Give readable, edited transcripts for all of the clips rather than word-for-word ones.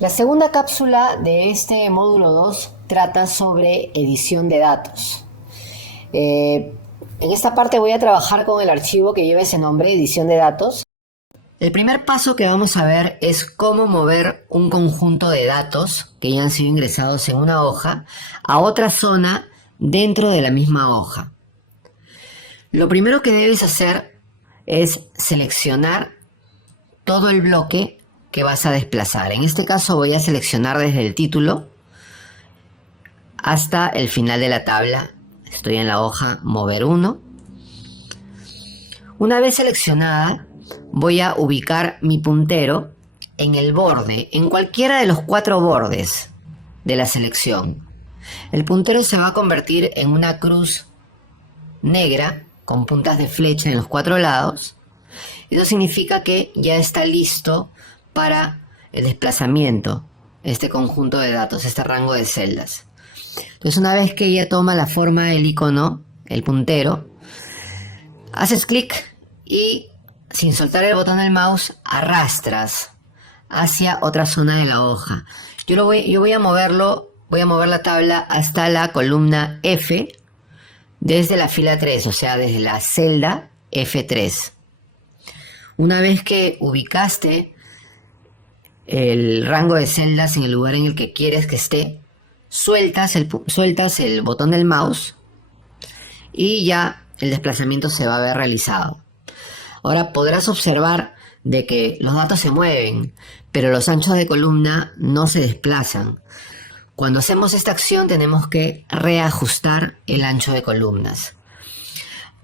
La segunda cápsula de este módulo 2 trata sobre edición de datos. En esta parte voy a trabajar con el archivo que lleva ese nombre, edición de datos. El primer paso que vamos a ver es cómo mover un conjunto de datos que ya han sido ingresados en una hoja a otra zona dentro de la misma hoja. Lo primero que debes hacer es seleccionar todo el bloque que vas a desplazar. En este caso voy a seleccionar desde el título hasta el final de la tabla. Estoy en la hoja mover 1. Una vez seleccionada, voy a ubicar mi puntero en el borde, en cualquiera de los 4 bordes de la selección. El puntero se va a convertir en una cruz negra con puntas de flecha en los 4 lados. Eso significa que ya está listo para el desplazamiento, este conjunto de datos, este rango de celdas. Entonces, una vez que ya toma la forma del icono, el puntero, haces clic y sin soltar el botón del mouse arrastras hacia otra zona de la hoja. Yo voy a mover la tabla hasta la columna F desde la fila 3, o sea, desde la celda F3. Una vez que ubicaste el rango de celdas en el lugar en el que quieres que esté, sueltas el botón del mouse y ya el desplazamiento se va a ver realizado. Ahora podrás observar de que los datos se mueven, pero los anchos de columna no se desplazan. Cuando hacemos esta acción tenemos que reajustar el ancho de columnas.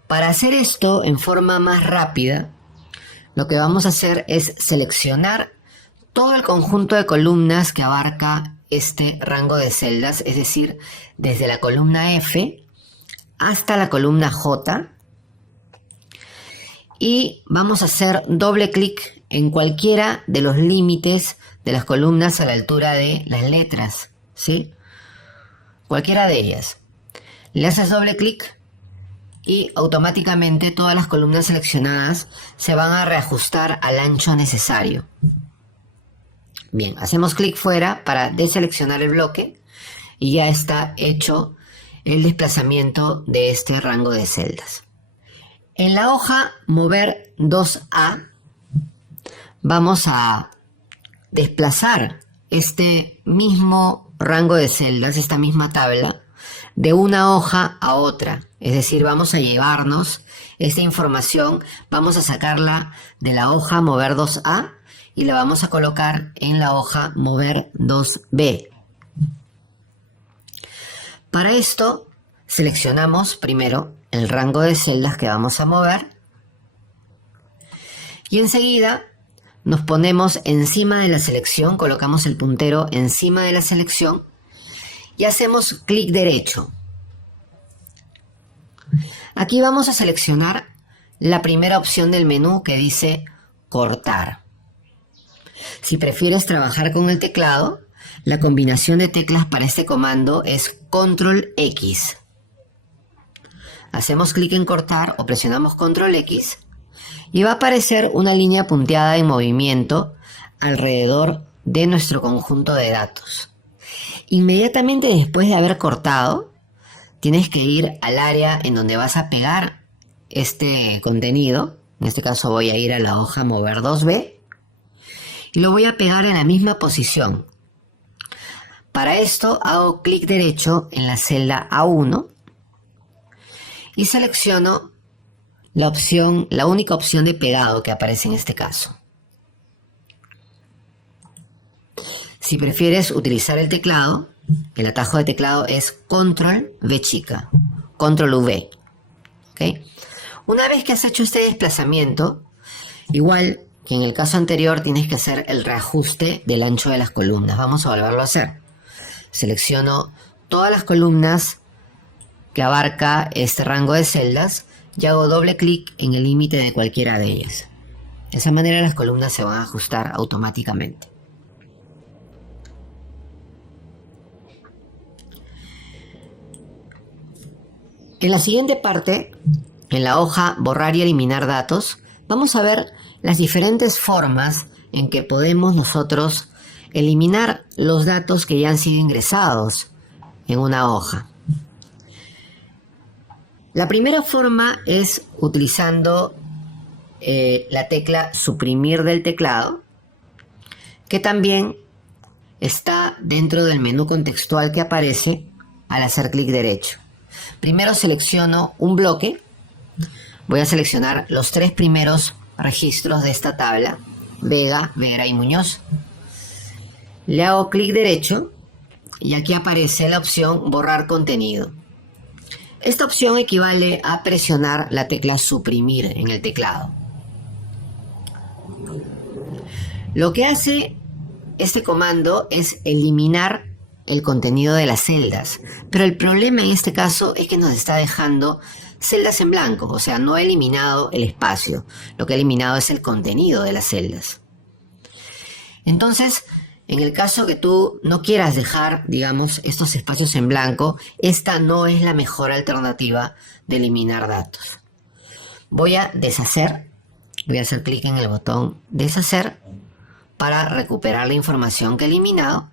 Para hacer esto en forma más rápida, lo que vamos a hacer es seleccionar todo el conjunto de columnas que abarca este rango de celdas, es decir, desde la columna F hasta la columna J, y vamos a hacer doble clic en cualquiera de los límites de las columnas a la altura de las letras, ¿sí? Cualquiera de ellas. Le haces doble clic y automáticamente todas las columnas seleccionadas se van a reajustar al ancho necesario. Bien, hacemos clic fuera para deseleccionar el bloque y ya está hecho el desplazamiento de este rango de celdas. En la hoja mover 2A vamos a desplazar este mismo rango de celdas, esta misma tabla, de una hoja a otra. Es decir, vamos a llevarnos esta información, vamos a sacarla de la hoja mover 2A y la vamos a colocar en la hoja mover 2B. Para esto, seleccionamos primero el rango de celdas que vamos a mover y enseguida nos ponemos encima de la selección, colocamos el puntero encima de la selección y hacemos clic derecho. Aquí vamos a seleccionar la primera opción del menú que dice cortar. Si prefieres trabajar con el teclado, la combinación de teclas para este comando es Control X. Hacemos clic en cortar o presionamos Control X y va a aparecer una línea punteada en movimiento alrededor de nuestro conjunto de datos. Inmediatamente después de haber cortado, tienes que ir al área en donde vas a pegar este contenido. En este caso voy a ir a la hoja mover 2B y lo voy a pegar en la misma posición. Para esto hago clic derecho en la celda A1 y selecciono la única opción de pegado que aparece en este caso. Si prefieres utilizar el teclado, el atajo de teclado es Control V chica, Control V. ¿Okay? Una vez que has hecho este desplazamiento, igual que en el caso anterior, tienes que hacer el reajuste del ancho de las columnas. Vamos a volverlo a hacer. Selecciono todas las columnas que abarca este rango de celdas y hago doble clic en el límite de cualquiera de ellas. De esa manera las columnas se van a ajustar automáticamente. En la siguiente parte, en la hoja borrar y eliminar datos, vamos a ver las diferentes formas en que podemos nosotros eliminar los datos que ya han sido ingresados en una hoja. La primera forma es utilizando la tecla suprimir del teclado, que también está dentro del menú contextual que aparece al hacer clic derecho. Primero selecciono un bloque. Voy a seleccionar los 3 primeros registros de esta tabla: Vega, Vera y Muñoz. Le hago clic derecho y aquí aparece la opción borrar contenido. Esta opción equivale a presionar la tecla suprimir en el teclado. Lo que hace este comando es eliminar el contenido de las celdas, pero el problema en este caso es que nos está dejando celdas en blanco, o sea, no ha eliminado el espacio, lo que ha eliminado es el contenido de las celdas. Entonces, en el caso que tú no quieras dejar, digamos, estos espacios en blanco, esta no es la mejor alternativa de eliminar datos. Voy a deshacer, voy a hacer clic en el botón deshacer para recuperar la información que he eliminado,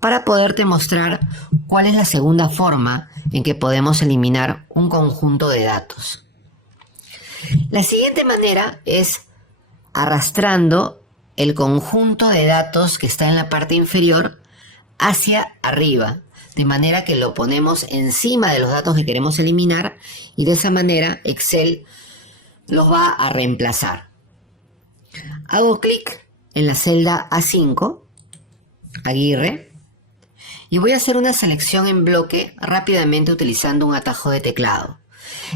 para poderte mostrar cuál es la segunda forma en que podemos eliminar un conjunto de datos. La siguiente manera es arrastrando el conjunto de datos que está en la parte inferior hacia arriba, de manera que lo ponemos encima de los datos que queremos eliminar y de esa manera Excel los va a reemplazar. Hago clic en la celda A5, Aguirre, y voy a hacer una selección en bloque rápidamente utilizando un atajo de teclado.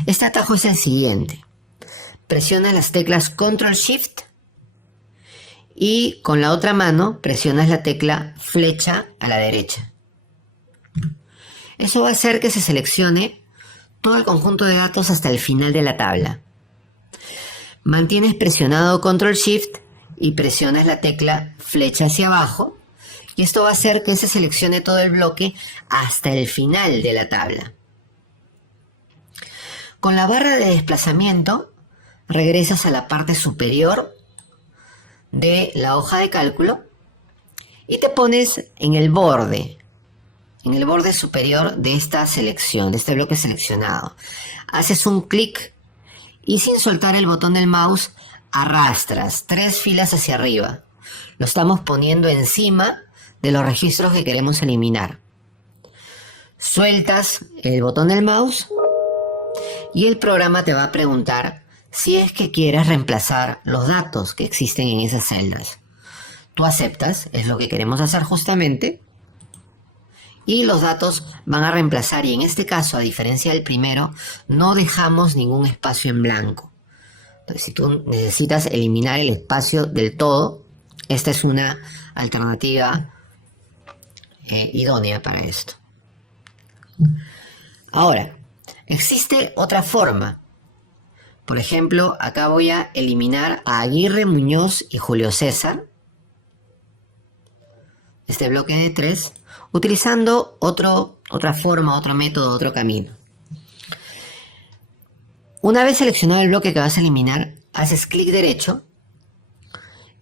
Este atajo es el siguiente: presionas las teclas Control Shift y con la otra mano presionas la tecla flecha a la derecha. Eso va a hacer que se seleccione todo el conjunto de datos hasta el final de la tabla. Mantienes presionado Control Shift y presionas la tecla flecha hacia abajo, y esto va a hacer que se seleccione todo el bloque hasta el final de la tabla. Con la barra de desplazamiento regresas a la parte superior de la hoja de cálculo y te pones en el borde superior de esta selección, de este bloque seleccionado. Haces un clic y sin soltar el botón del mouse arrastras 3 filas hacia arriba. Lo estamos poniendo encima de los registros que queremos eliminar. Sueltas el botón del mouse y el programa te va a preguntar si es que quieres reemplazar los datos que existen en esas celdas. Tú aceptas, es lo que queremos hacer justamente, y los datos van a reemplazar, y en este caso, a diferencia del primero, no dejamos ningún espacio en blanco. Entonces, si tú necesitas eliminar el espacio del todo, esta es una alternativa idónea para esto. Ahora, existe otra forma. Por ejemplo, acá voy a eliminar a Aguirre, Muñoz y Julio César, este bloque de 3, utilizando otra forma, otro método, otro camino. Una vez seleccionado el bloque que vas a eliminar, haces clic derecho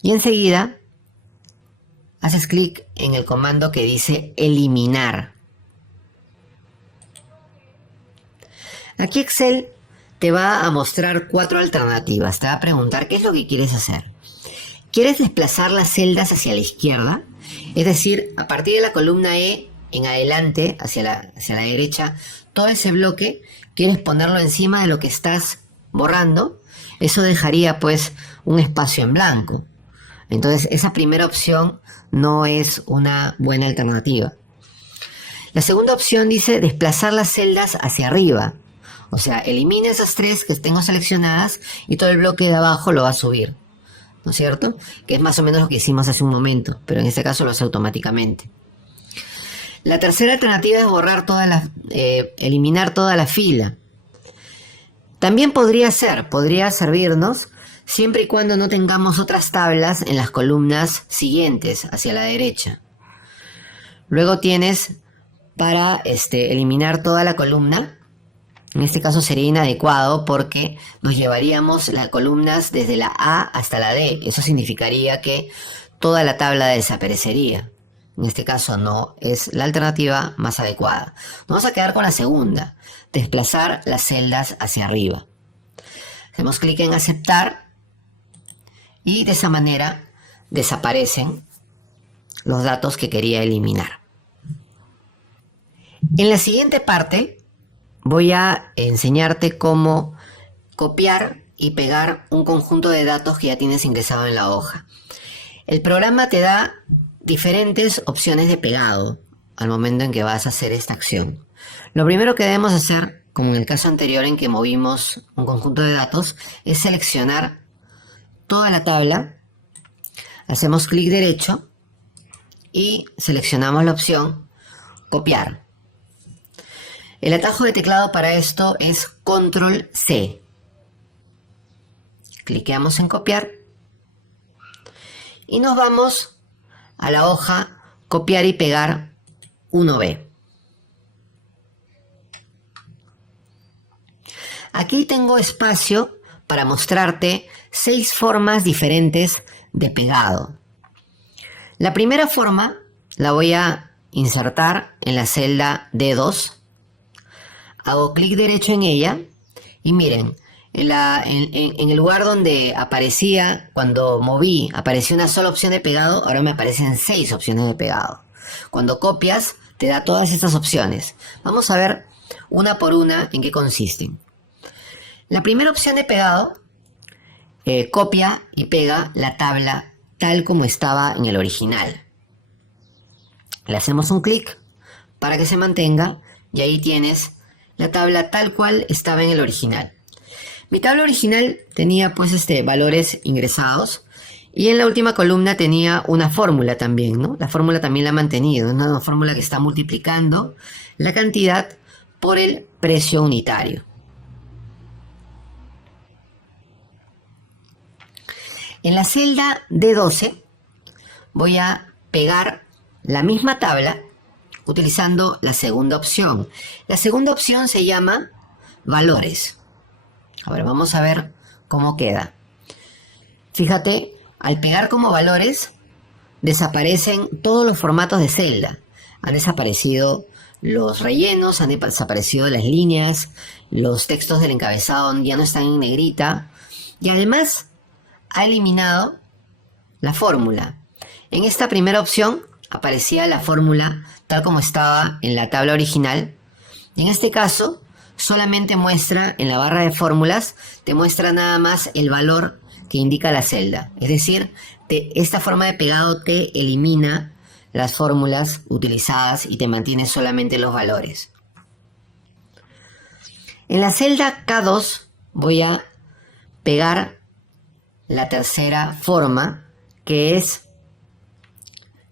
y enseguida haces clic en el comando que dice eliminar. Aquí Excel te va a mostrar 4 alternativas. Te va a preguntar qué es lo que quieres hacer. ¿Quieres desplazar las celdas hacia la izquierda? Es decir, a partir de la columna E en adelante, hacia la derecha, todo ese bloque quieres ponerlo encima de lo que estás borrando. Eso dejaría pues un espacio en blanco. Entonces esa primera opción no es una buena alternativa. La segunda opción dice desplazar las celdas hacia arriba. O sea, elimina esas 3 que tengo seleccionadas y todo el bloque de abajo lo va a subir, ¿no es cierto? Que es más o menos lo que hicimos hace un momento, pero en este caso lo hace automáticamente. La tercera alternativa es eliminar toda la fila. También podría servirnos siempre y cuando no tengamos otras tablas en las columnas siguientes hacia la derecha. Luego tienes para eliminar toda la columna. En este caso sería inadecuado porque nos llevaríamos las columnas desde la A hasta la D. Eso significaría que toda la tabla desaparecería. En este caso no es la alternativa más adecuada. Nos vamos a quedar con la segunda, desplazar las celdas hacia arriba. Hacemos clic en aceptar y de esa manera desaparecen los datos que quería eliminar. En la siguiente parte voy a enseñarte cómo copiar y pegar un conjunto de datos que ya tienes ingresado en la hoja. El programa te da diferentes opciones de pegado al momento en que vas a hacer esta acción. Lo primero que debemos hacer, como en el caso anterior en que movimos un conjunto de datos, es seleccionar toda la tabla. Hacemos clic derecho y seleccionamos la opción copiar. El atajo de teclado para esto es Control C. Cliqueamos en copiar y nos vamos a la hoja copiar y pegar 1B. Aquí tengo espacio para mostrarte 6 formas diferentes de pegado. La primera forma la voy a insertar en la celda D2. Hago clic derecho en ella y miren, en el lugar donde aparecía, cuando moví, aparecía una sola opción de pegado, ahora me aparecen 6 opciones de pegado. Cuando copias, te da todas estas opciones. Vamos a ver una por una en qué consisten. La primera opción de pegado copia y pega la tabla tal como estaba en el original. Le hacemos un clic para que se mantenga y ahí tienes la tabla tal cual estaba en el original. Mi tabla original tenía pues valores ingresados y en la última columna tenía una fórmula también, ¿no? La fórmula también la ha mantenido, una fórmula que está multiplicando la cantidad por el precio unitario. En la celda D12 voy a pegar la misma tabla utilizando la segunda opción. La segunda opción se llama valores. Ahora vamos a ver cómo queda. Fíjate, al pegar como valores desaparecen todos los formatos de celda. Han desaparecido los rellenos, han desaparecido las líneas, los textos del encabezado ya no están en negrita y además ha eliminado la fórmula. En esta primera opción aparecía la fórmula tal como estaba en la tabla original. En este caso, solamente muestra en la barra de fórmulas, te muestra nada más el valor que indica la celda. Es decir, esta forma de pegado te elimina las fórmulas utilizadas y te mantiene solamente los valores. En la celda K2 voy a pegar la tercera forma, que es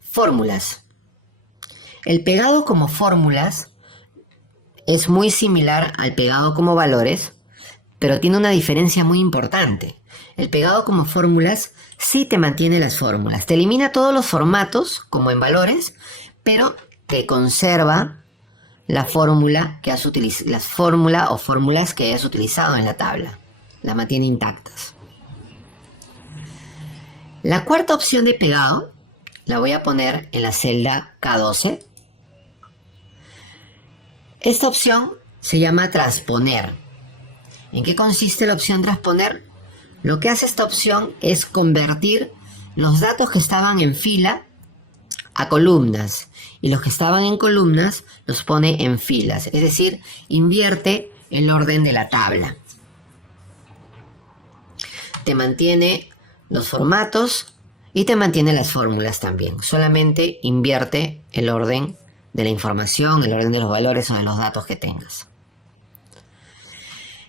fórmulas. El pegado como fórmulas es muy similar al pegado como valores, pero tiene una diferencia muy importante. El pegado como fórmulas sí te mantiene las fórmulas, te elimina todos los formatos como en valores, pero te conserva la fórmula que has utilizado, la fórmula o fórmulas que hayas utilizado en la tabla, la mantiene intactas. La cuarta opción de pegado la voy a poner en la celda K12. Esta opción se llama transponer. ¿En qué consiste la opción transponer? Lo que hace esta opción es convertir los datos que estaban en fila a columnas y los que estaban en columnas los pone en filas, es decir, invierte el orden de la tabla. Te mantiene los formatos y te mantiene las fórmulas también. Solamente invierte el orden de la información, el orden de los valores o de los datos que tengas.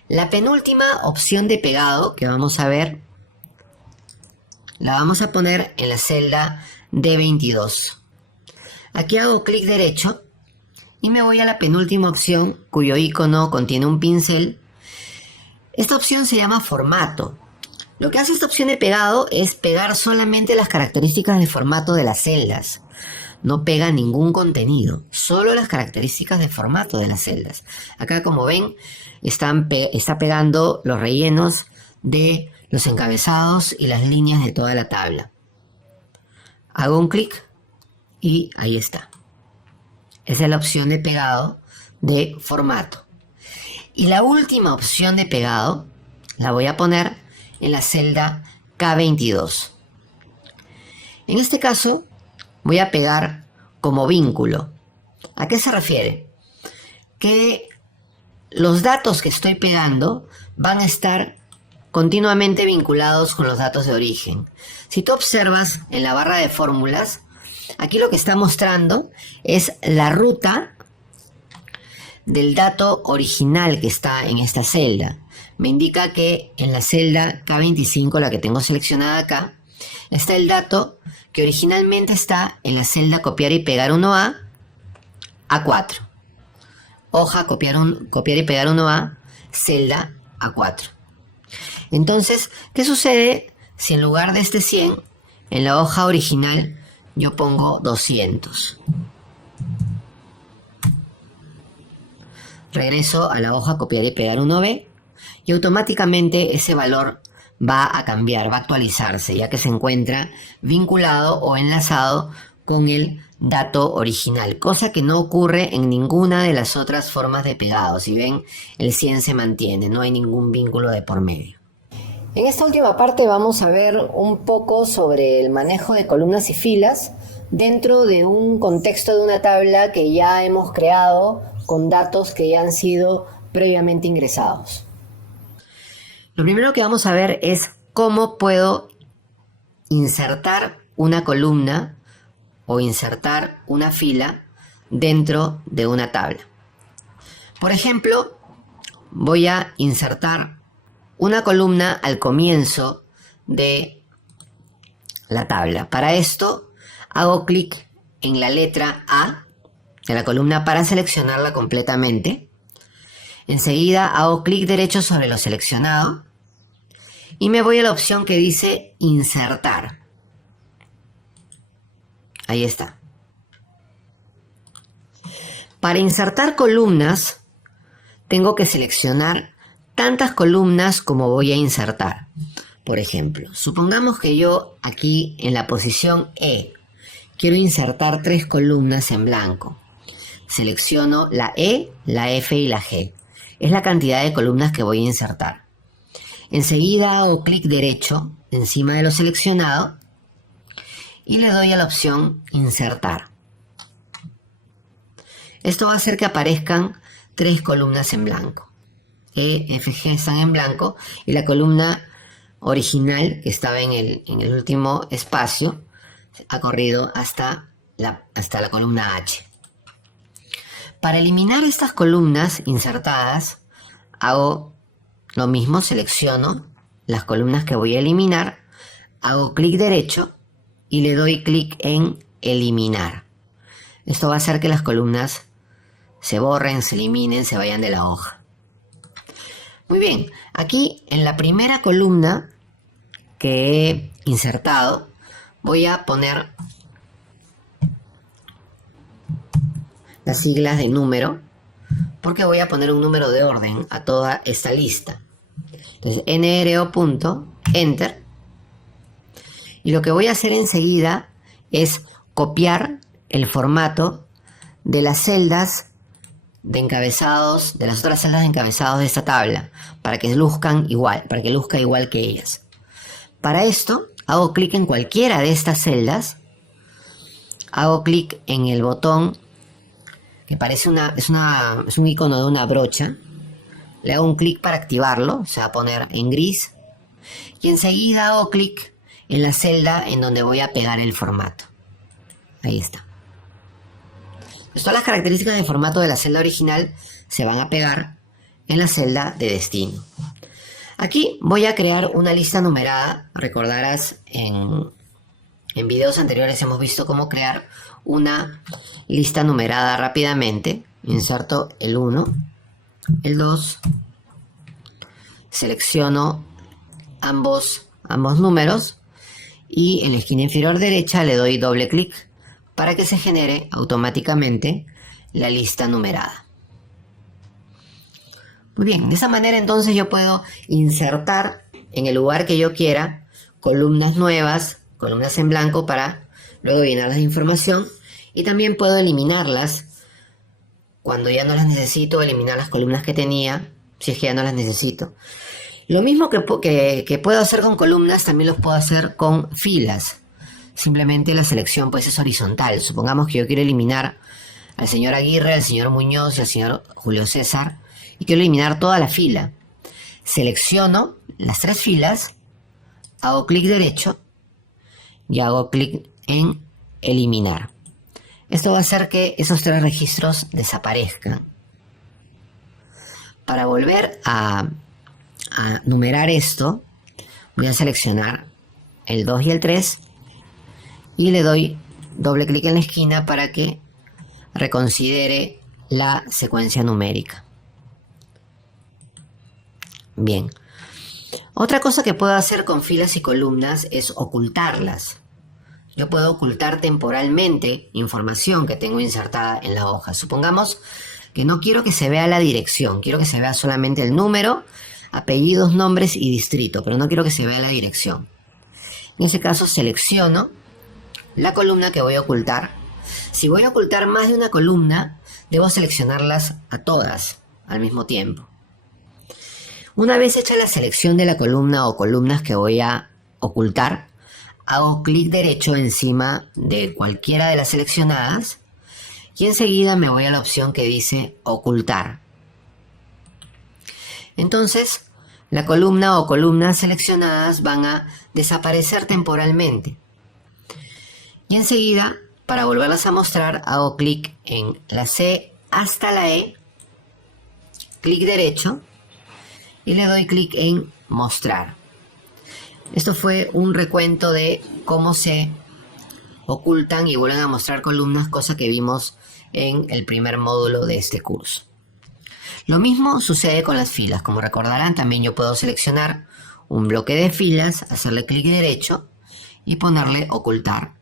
La penúltima opción de pegado que vamos a ver, la vamos a poner en la celda D22. Aquí hago clic derecho y me voy a la penúltima opción cuyo icono contiene un pincel. Esta opción se llama formato. Lo que hace esta opción de pegado es pegar solamente las características de formato de las celdas. No pega ningún contenido, solo las características de formato de las celdas. Acá, como ven, está pegando los rellenos de los encabezados y las líneas de toda la tabla. Hago un clic y ahí está. Esa es la opción de pegado de formato. Y la última opción de pegado la voy a poner en la celda K22. En este caso voy a pegar como vínculo. ¿A qué se refiere? Que los datos que estoy pegando van a estar continuamente vinculados con los datos de origen. Si tú observas en la barra de fórmulas, aquí lo que está mostrando es la ruta del dato original que está en esta celda. Me indica que en la celda K25, la que tengo seleccionada acá, está el dato que originalmente está en la celda copiar y pegar 1A, A4. Hoja copiar y pegar 1A, celda A4. Entonces, ¿qué sucede si en lugar de este 100, en la hoja original yo pongo 200? Regreso a la hoja copiar y pegar 1B y automáticamente ese valor va a cambiar, va a actualizarse, ya que se encuentra vinculado o enlazado con el dato original, cosa que no ocurre en ninguna de las otras formas de pegado. Si ven, el 100 se mantiene, no hay ningún vínculo de por medio. En esta última parte vamos a ver un poco sobre el manejo de columnas y filas dentro de un contexto de una tabla que ya hemos creado con datos que ya han sido previamente ingresados. Lo primero que vamos a ver es cómo puedo insertar una columna o insertar una fila dentro de una tabla. Por ejemplo, voy a insertar una columna al comienzo de la tabla. Para esto hago clic en la letra A de la columna para seleccionarla completamente. Enseguida hago clic derecho sobre lo seleccionado y me voy a la opción que dice insertar. Ahí está. Para insertar columnas tengo que seleccionar tantas columnas como voy a insertar. Por ejemplo, supongamos que yo aquí en la posición E quiero insertar 3 columnas en blanco. Selecciono la E, la F y la G. Es la cantidad de columnas que voy a insertar. Enseguida hago clic derecho encima de lo seleccionado y le doy a la opción insertar. Esto va a hacer que aparezcan 3 columnas en blanco. E, F, G están en blanco y la columna original que estaba en el último espacio ha corrido hasta la columna H. Para eliminar estas columnas insertadas, hago lo mismo, selecciono las columnas que voy a eliminar, hago clic derecho y le doy clic en eliminar. Esto va a hacer que las columnas se borren, se eliminen, se vayan de la hoja. Muy bien, aquí en la primera columna que he insertado voy a poner las siglas de número, porque voy a poner un número de orden a toda esta lista. Entonces, nro.enter. Y lo que voy a hacer enseguida es copiar el formato de las celdas de encabezados, de las otras celdas de encabezados de esta tabla, para que luzcan igual, para que luzca igual que ellas. Para esto, hago clic en cualquiera de estas celdas, hago clic en el botón que parece es un icono de una brocha, le hago un clic para activarlo, se va a poner en gris, y enseguida hago clic en la celda en donde voy a pegar el formato. Ahí está. Pues todas las características de formato de la celda original se van a pegar en la celda de destino. Aquí voy a crear una lista numerada. Recordarás en videos anteriores hemos visto cómo crear una lista numerada rápidamente. Inserto el 1, el 2, selecciono ambos números y en la esquina inferior derecha le doy doble clic para que se genere automáticamente la lista numerada. Muy bien, de esa manera entonces yo puedo insertar en el lugar que yo quiera columnas nuevas, columnas en blanco para luego llenarlas de información y también puedo eliminarlas cuando ya no las necesito, eliminar las columnas que tenía si es que ya no las necesito. Lo mismo que puedo hacer con columnas, también los puedo hacer con filas. Simplemente la selección pues es horizontal. Supongamos que yo quiero eliminar al señor Aguirre, al señor Muñoz y al señor Julio César y quiero eliminar toda la fila. Selecciono las 3 filas, hago clic derecho y hago clic en eliminar. Esto va a hacer que esos 3 registros desaparezcan. Para volver a numerar esto, voy a seleccionar el 2 y el 3 y le doy doble clic en la esquina para que reconsidere la secuencia numérica. Bien. Otra cosa que puedo hacer con filas y columnas es ocultarlas. Yo puedo ocultar temporalmente información que tengo insertada en la hoja. Supongamos que no quiero que se vea la dirección, quiero que se vea solamente el número, apellidos, nombres y distrito, pero no quiero que se vea la dirección. En ese caso selecciono la columna que voy a ocultar. Si voy a ocultar más de una columna, debo seleccionarlas a todas al mismo tiempo. Una vez hecha la selección de la columna o columnas que voy a ocultar, hago clic derecho encima de cualquiera de las seleccionadas y enseguida me voy a la opción que dice ocultar. Entonces, la columna o columnas seleccionadas van a desaparecer temporalmente. Y enseguida, para volverlas a mostrar, hago clic en la C hasta la E, clic derecho y le doy clic en mostrar. Esto fue un recuento de cómo se ocultan y vuelven a mostrar columnas, cosa que vimos en el primer módulo de este curso. Lo mismo sucede con las filas. Como recordarán, también yo puedo seleccionar un bloque de filas, hacerle clic derecho y ponerle ocultar.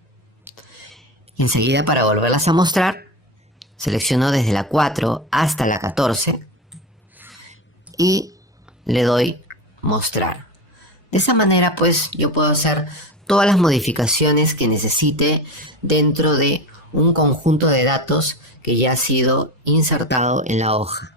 Enseguida, para volverlas a mostrar, selecciono desde la 4 hasta la 14 y le doy mostrar. De esa manera, pues, yo puedo hacer todas las modificaciones que necesite dentro de un conjunto de datos que ya ha sido insertado en la hoja.